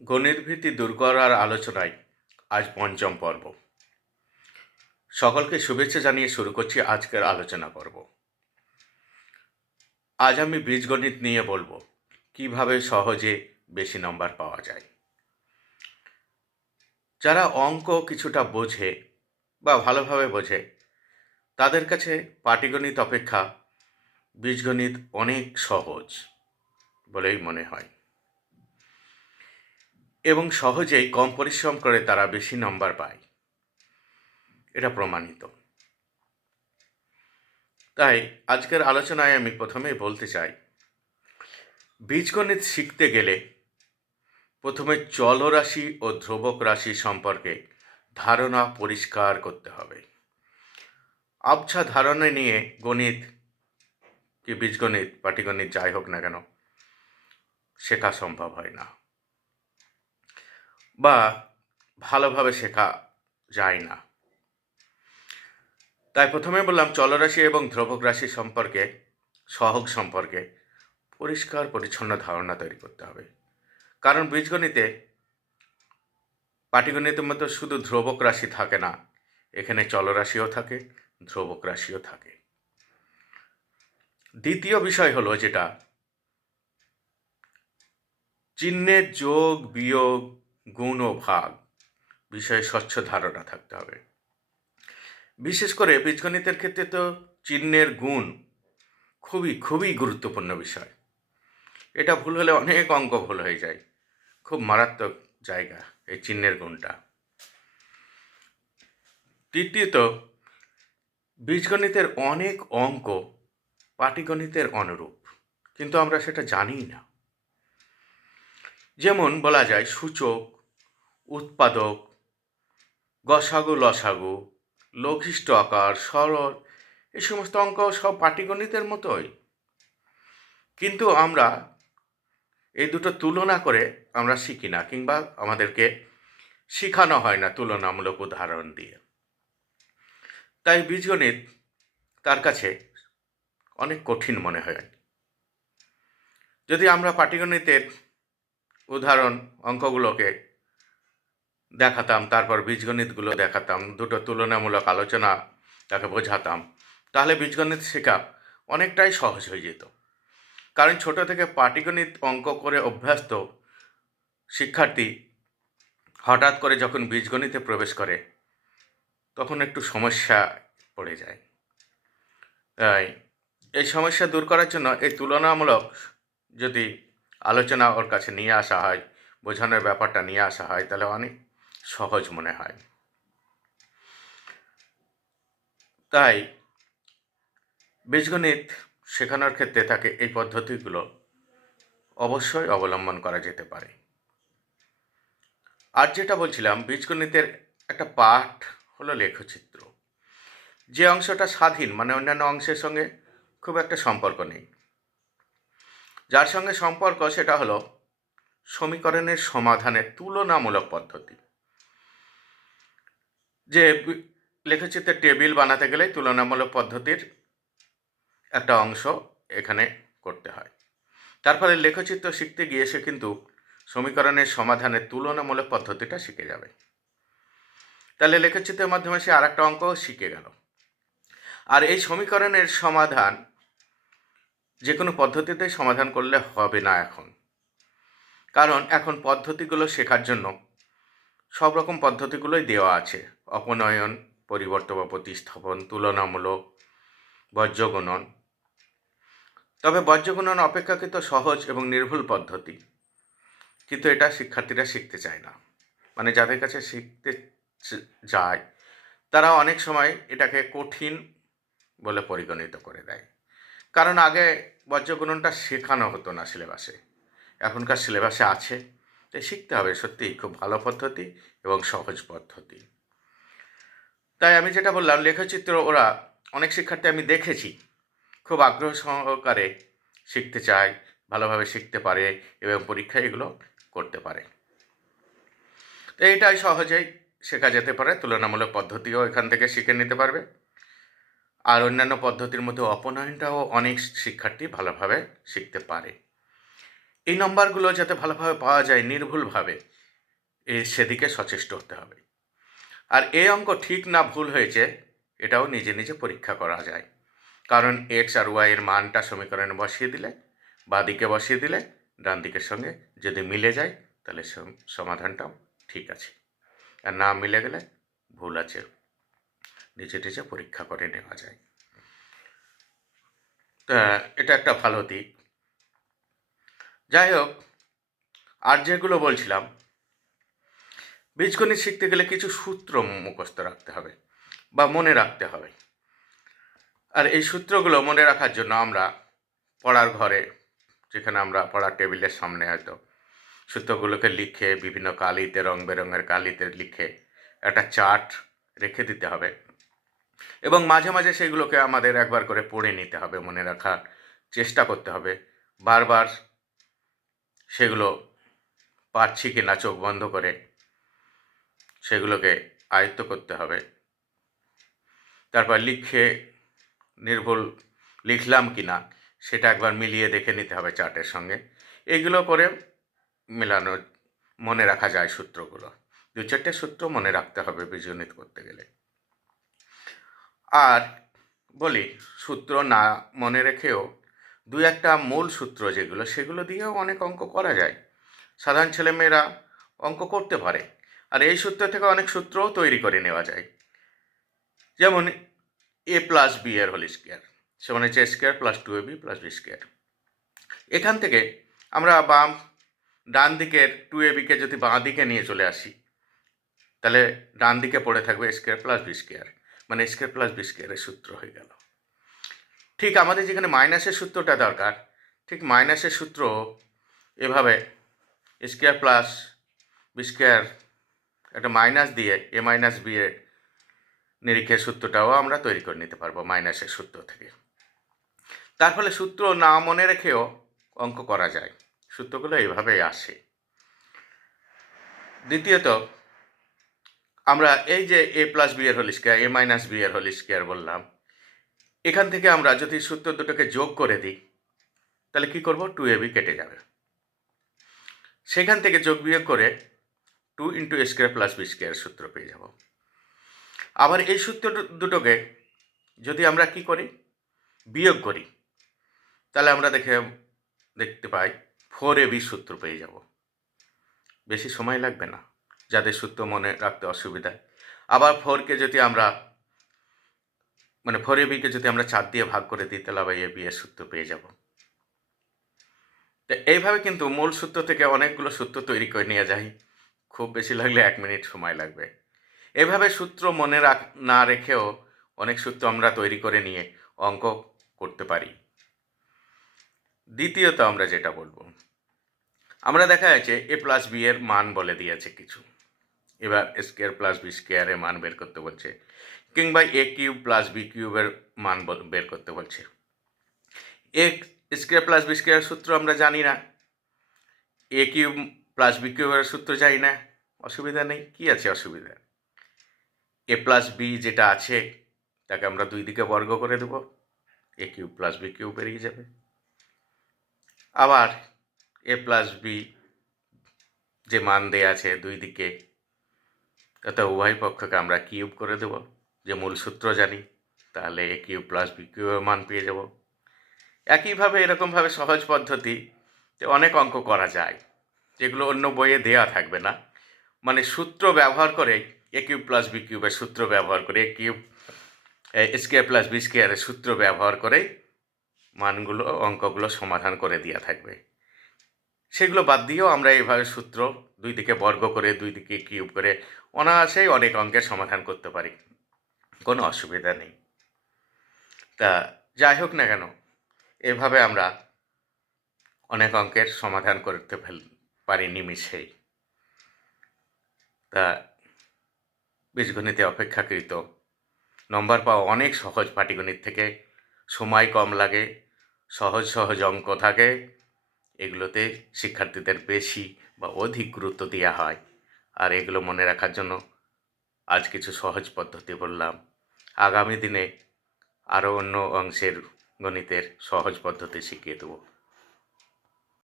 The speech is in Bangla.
গণিত ভীতি দূর করার আলোচনায় আজ পঞ্চম পর্ব। সকলকে শুভেচ্ছা জানিয়ে শুরু করছি আজকের আলোচনা পর্ব। আজ আমি বীজগণিত নিয়ে বলবো কিভাবে সহজে বেশি নম্বর পাওয়া যায়। যারা অঙ্ক কিছুটা বোঝে বা ভালোভাবে বোঝে তাদের কাছে পাটিগণিত অপেক্ষা বীজগণিত অনেক সহজ বলেই মনে হয় এবং সহজেই কম পরিশ্রম করে তারা বেশি নম্বর পায়, এটা প্রমাণিত। তাই আজকের আলোচনায় আমি প্রথমেই বলতে চাই, বীজগণিত শিখতে গেলে প্রথমে চলরাশি ও ধ্রুবক রাশি সম্পর্কে ধারণা পরিষ্কার করতে হবে। আবছা ধারণা নিয়ে গণিত কি বীজগণিত পাটিগণিত যাই হোক না কেন শেখা সম্ভব হয় না বা ভালোভাবে শেখা যায় না। তাই প্রথমে বললাম চলরাশি এবং ধ্রুবক রাশি সম্পর্কে সহগ সম্পর্কে পরিষ্কার পরিচ্ছন্ন ধারণা তৈরি করতে হবে। কারণ বীজগণিতে পাটিগণিতের মতো শুধু ধ্রুবক রাশি থাকে না, এখানে চলরাশিও থাকে, ধ্রুবক রাশিও থাকে। দ্বিতীয় বিষয় হলো যেটা চিহ্নের যোগ বিয়োগ গুণ ও ভাগ বিষয়ে স্বচ্ছ ধারণা থাকতে হবে। বিশেষ করে বীজগণিতের ক্ষেত্রে তো চিহ্নের গুণ খুবই খুবই গুরুত্বপূর্ণ বিষয়। এটা ভুল হলে অনেক অঙ্ক ভুল হয়ে যায়, খুব মারাত্মক জায়গা এই চিহ্নের গুণটা। তৃতীয়ত, বীজগণিতের অনেক অঙ্ক পাটিগণিতের অনুরূপ, কিন্তু আমরা সেটা জানি না। যেমন বলা যায় সূচক, উৎপাদক, গসাগু লসাগু, লঘিষ্ঠ আকার, সরল, এই সমস্ত অঙ্ক সব পাটিগণিতের মতোই, কিন্তু আমরা এই দুটো তুলনা করে আমরা শিখি না, কিংবা আমাদেরকে শেখানো হয় না তুলনামূলক উদাহরণ দিয়ে। তাই বীজগণিত তার কাছে অনেক কঠিন মনে হয়। যদি আমরা পাটিগণিতের উদাহরণ অঙ্কগুলোকে দেখাতাম, তারপর বীজগণিতগুলো দেখাতাম, দুটো তুলনামূলক আলোচনা তাকে বোঝাতাম, তাহলে বীজগণিত শেখা অনেকটাই সহজ হয়ে যেত। কারণ ছোট থেকে পাটিগণিত অঙ্ক করে অভ্যস্ত শিক্ষার্থী হঠাৎ করে যখন বীজগণিতে প্রবেশ করে তখন একটু সমস্যা পড়ে যায়। তাই এই সমস্যা দূর করার জন্য এই তুলনামূলক যদি আলোচনা ওর কাছে নিয়ে আসা হয়, বোঝানোর ব্যাপারটা নিয়ে আসা হয়, তাহলে অনেক সহজ মনে হয়। তাই বীজগণিত শেখানোর ক্ষেত্রে তাকে এই পদ্ধতিগুলো অবশ্যই অবলম্বন করা যেতে পারে। আর যেটা বলছিলাম, বীজগণিতের একটা পাঠ হলো লেখচিত্র, যে অংশটা স্বাধীন, মানে অন্যান্য অংশের সঙ্গে খুব একটা সম্পর্ক নেই। যার সঙ্গে সম্পর্ক সেটা হলো সমীকরণের সমাধানের তুলনামূলক পদ্ধতি। যে লেখচিত্রের টেবিল বানাতে গেলে তুলনামূলক পদ্ধতির একটা অংশ এখানে করতে হয়। তারপরে লেখচিত্র শিখতে গিয়ে সে কিন্তু সমীকরণের সমাধানের তুলনামূলক পদ্ধতিটা শিখে যাবে। তাহলে লেখচিত্রের মাধ্যমে সে আর একটা অঙ্কও শিখে গেল। আর এই সমীকরণের সমাধান যে কোনো পদ্ধতিতেই সমাধান করলে হবে না এখন, কারণ এখন পদ্ধতিগুলো শেখার জন্য সব রকম পদ্ধতিগুলোই দেওয়া আছে। অপনয়ন, পরিবর্তন বা প্রতিস্থাপন, তুলনামূলক, বজ্রগুণন। তবে বজ্রগুণন অপেক্ষাকৃত সহজ এবং নির্ভুল পদ্ধতি, কিন্তু এটা শিক্ষার্থীরা শিখতে চায় না। মানে যাদের কাছে শিখতে যায় তারা অনেক সময় এটাকে কঠিন বলে পরিগণিত করে দেয়। কারণ আগে বজ্রগুণনটা শেখানো হতো না সিলেবাসে, এখনকার সিলেবাসে আছে। তাই শিখতে হবে, সত্যিই খুব ভালো পদ্ধতি এবং সহজ পদ্ধতি। তাই আমি যেটা বললাম, লেখচিত্র ওরা অনেক শিক্ষার্থী আমি দেখেছি খুব আগ্রহ সহকারে শিখতে চায়, ভালোভাবে শিখতে পারে এবং পরীক্ষায় এগুলো করতে পারে। তো এইটাই সহজেই শেখা যেতে পারে, তুলনামূলক পদ্ধতিও এখান থেকে শিখে নিতে পারবে। আর অন্যান্য পদ্ধতির মধ্যে অপনয়নটাও অনেক শিক্ষার্থী ভালোভাবে শিখতে পারে। এই নম্বরগুলো যাতে ভালোভাবে পাওয়া যায় নির্ভুলভাবে, সেদিকে সচেষ্ট হতে হবে। আর এই অঙ্ক ঠিক না ভুল হয়েছে এটাও নিজে নিজে পরীক্ষা করা যায়, কারণ এক্স আর ওয়াই এর মানটা সমীকরণে বসিয়ে দিলে, বাঁদিকে বসিয়ে দিলে ডান দিকের সঙ্গে যদি মিলে যায় তাহলে সমাধানটাও ঠিক আছে, আর না মিলে গেলে ভুল আছে, নিজে নিজে পরীক্ষা করে নেওয়া যায়। তা এটা একটা ভালো দিক। যাই হোক, আর যেগুলো বলছিলাম, বীজগণিত শিখতে গেলে কিছু সূত্র মুখস্থ রাখতে হবে বা মনে রাখতে হবে। আর এই সূত্রগুলো মনে রাখার জন্য আমরা পড়ার ঘরে, যেখানে আমরা পড়ার টেবিলের সামনে হয়তো সূত্রগুলোকে লিখে বিভিন্ন কালিতে, রং বেরঙের কালিতে লিখে একটা চার্ট রেখে দিতে হবে, এবং মাঝে মাঝে সেগুলোকে আমাদের একবার করে পড়ে নিতে হবে, মনে রাখার চেষ্টা করতে হবে, বারবার সেগুলো পারছি কি না চোখ বন্ধ করে সেগুলোকে আয়ত্ত করতে হবে। তারপর লিখে নির্ভুল লিখলাম কি না সেটা একবার মিলিয়ে দেখে নিতে হবে চার্টের সঙ্গে। এইগুলো করে মেলানো মনে রাখা যায় সূত্রগুলো। 2-4টে সূত্র মনে রাখতে হবে বীজগণিত করতে গেলে। আর বলি, সূত্র না মনে রেখেও 2-1টা মূল সূত্র যেগুলো, সেগুলো দিয়েও অনেক অঙ্ক করা যায়। সাধারণ ছেলেমেয়েরা অঙ্ক করতে পারে, আর এই সূত্র থেকে অনেক সূত্রও তৈরি করে নেওয়া যায়। যেমন a প্লাস বি এর হোল স্কোয়ার সমান হচ্ছে a square plus 2ab plus B square. এখান থেকে আমরা ডান দিকের 2abকে যদি বাঁ দিকে নিয়ে চলে আসি, তাহলে ডান দিকে পড়ে থাকবে a square plus B square, মানে a স্কোয়ার প্লাস বি স্কোয়ারের সূত্র হয়ে গেল। ঠিক আমাদের যেখানে মাইনাসের সূত্রটা দরকার, ঠিক মাইনাসের সূত্র এভাবে a square plus B square একটা মাইনাস দিয়ে a মাইনাস বি এর নিরিখের সূত্রটাও আমরা তৈরি করে নিতে পারবো মাইনাসের সূত্র থেকে। তার ফলে সূত্র না মনে রেখেও অঙ্ক করা যায়, সূত্রগুলো এইভাবেই আসে। দ্বিতীয়ত, আমরা এই যে a প্লাস বি এর whole square, a minus B এর হোল স্কোয়ার বললাম, এখান থেকে আমরা যদি সূত্র দুটোকে যোগ করে দিই তাহলে কি করব, 2ab কেটে যাবে। সেখান থেকে যোগ বিয়োগ করে 2 into a square plus B square সূত্র পেয়ে যাব। আবার এই সূত্র দুটোকে যদি আমরা কি করি, বিয়োগ করি, তাহলে আমরা দেখতে পাই 4ab সূত্র পেয়ে যাব। বেশি সময় লাগবে না যাদের সূত্র মনে রাখতে অসুবিধা। আবার 4কে যদি আমরা, মানে 4abকে যদি আমরা 4 দিয়ে ভাগ করে দিই তাহলে আবার ab এর সূত্র পেয়ে যাব। তো এইভাবে কিন্তু মূল সূত্র থেকে অনেকগুলো সূত্র তৈরি করে নিয়ে যাই, খুব বেশি লাগলে 1 মিনিট সময় লাগবে। এভাবে সূত্র মনে না রেখেও অনেক সূত্র আমরা তৈরি করে নিয়ে অঙ্ক করতে পারি। দ্বিতীয়ত আমরা যেটা বলবো, আমরা দেখা যাচ্ছে a প্লাস বি এর মান বলে দিয়েছে কিছু, এবার a স্কোয়ার প্লাস বি স্কোয়ারের মান বের করতে বলছে, কিংবা a কিউব প্লাস বি কিউবের মান বের করতে বলছে। a স্কোয়ার প্লাস বি স্কোয়ারের সূত্র আমরা জানি না, a কিউব প্লাস বি কিউবের সূত্র জানি না, অসুবিধা নেই। কি আছে অসুবিধা? a প্লাস বি যেটা আছে তাকে আমরা 2 দিকে বর্গ করে দেব, a cube plus B cube বেরিয়ে যাবে। আবার a প্লাস বি যে মান দেয়া আছে 2 দিকে, তাতে উভয় পক্ষকে আমরা কিউব করে দেব, যে মূল সূত্র জানি, তাহলে a কিউব প্লাস বি কিউবের মান পেয়ে যাব। একইভাবে এরকমভাবে সহজ পদ্ধতিতে অনেক অঙ্ক করা যায়, যেগুলো অন্য বইয়ে দেয়া থাকবে না, মানে সূত্র ব্যবহার করে a কিউব প্লাস বি কিউবের সূত্র ব্যবহার করে, a cube square plus B স্কোয়ারের সূত্র ব্যবহার করে মানগুলো, অঙ্কগুলো সমাধান করে দেওয়া থাকবে। সেগুলো বাদ দিয়েও আমরা এইভাবে সূত্র 2 দিকে বর্গ করে 2 দিকে কিউব করে অনায়াসেই অনেক অঙ্কের সমাধান করতে পারি, কোনো অসুবিধা নেই। তা যাই হোক না কেন, এভাবে আমরা অনেক অঙ্কের সমাধান করতে পারি নিমিষেই। তা বীজগণিতে অপেক্ষাকৃত নম্বর পাওয়া অনেক সহজ পাটিগণিত থেকে, সময় কম লাগে, সহজ সহজ অঙ্ক থাকে, এগুলোতে শিক্ষার্থীদের বেশি বা অধিক গুরুত্ব দেওয়া হয়। আর এগুলো মনে রাখার জন্য আজ কিছু সহজ পদ্ধতি বললাম, আগামী দিনে আরও অন্য অংশের গণিতের সহজ পদ্ধতি শিখিয়ে দেবো।